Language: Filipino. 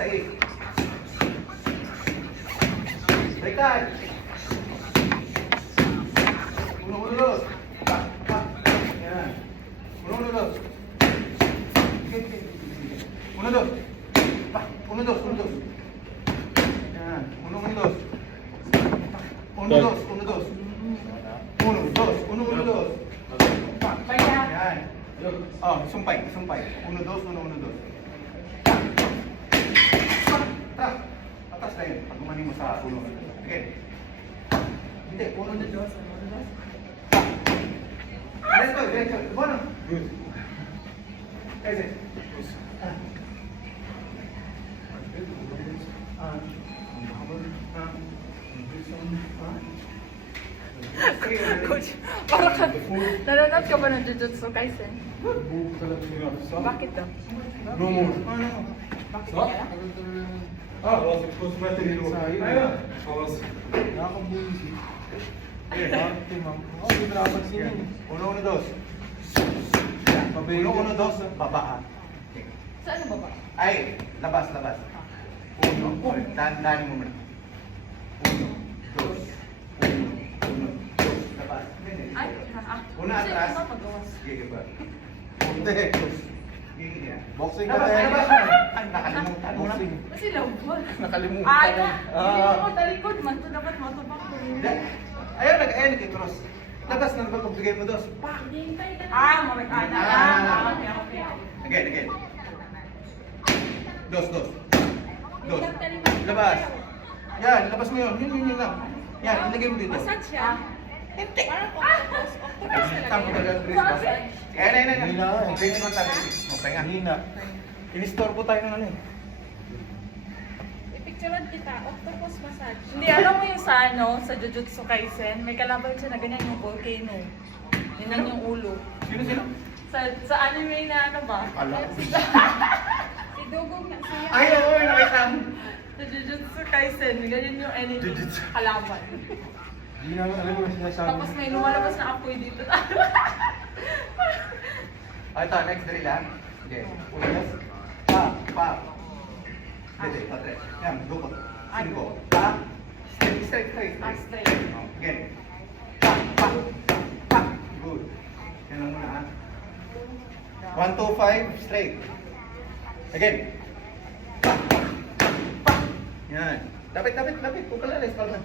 8. Baliktad. 1, 1, 2. Pa. Yan. 1, 1, 2. Sige. 1, 2. Pa. 1, 2, 1, 2. Yan. 1, 1, 2. 1, 2, 1, 2. 1, 2, 1, 1, 2. Pa. Yan. Oh, sumpay. 1, 2, 1, 1, 2. Atas na yun. Pag gumanin mo sa ulo. Okay. Hindi, 1, 2. Diretso. Bueno. Good. Ese. Coach, parang nanonood ka ba ng Jujutsu Kaisen? Bakit daw? No more. Bakit Sa? kaya? Was cosmetic room. Ayun. خلاص. Nakakabuisi. Arte, ma'am. Oo, hindi na napansinin. 1, 1, 2. 1, 1, 2. Baba. Saan ba ba? Ay, labas. 1. Tandaan mo muna. 1, 2. 1, 2. Labas. Ay, Una kasi atras. ano magawas? Sige ba? Hindi. Sige. Boxing ka Labas. tayo. Ay, nakalimutan mo na. Boxing. Kasi lawbol. Nakalimutan. Ay, hindi mo talikod man. Ito dapat matubak ko. Hindi. Ayun, nag-cross. Labas na naman pagbigay mo dos. Pak! Marikana. Okay. Again. Dos. Labas. Yan, labas mo yun. Yun lang. Yan, ilagay mo dito. Massage siya. Hindi. Parang octopus. Octopus Tama talaga. ka Chris ba? Yan. Hindi na nga eh. Chris naman tayo. Okay nga. Hindi na. In-store po tayo ng ano eh. Picturean kita, octopus massage. Hindi, alam mo yung sa Jujutsu Kaisen, may kalaban siya na ganyan yung volcano. Yun lang yung ulo. Sino? Sa anime na ano ba? Alam. Si Dugong na siya. Ay, oo, nakita mo. Sa Jujutsu Kaisen, ganyan yung enemy Jujutsu. kalaban. Hindi na alam mo yung sinasabi. Tapos may lumalabas na apoy dito. Ay, ito, next drill ha. Okay. Ulas. Pa. Dede, patre. Yan, dukot. Cinco. Pa. Straight. Ah, straight. Oh, again. Pa. Good. Yan lang muna ha. 1, 2, 5, straight. Again. Pa. Yan. Lapit. Kung kalalis, palman.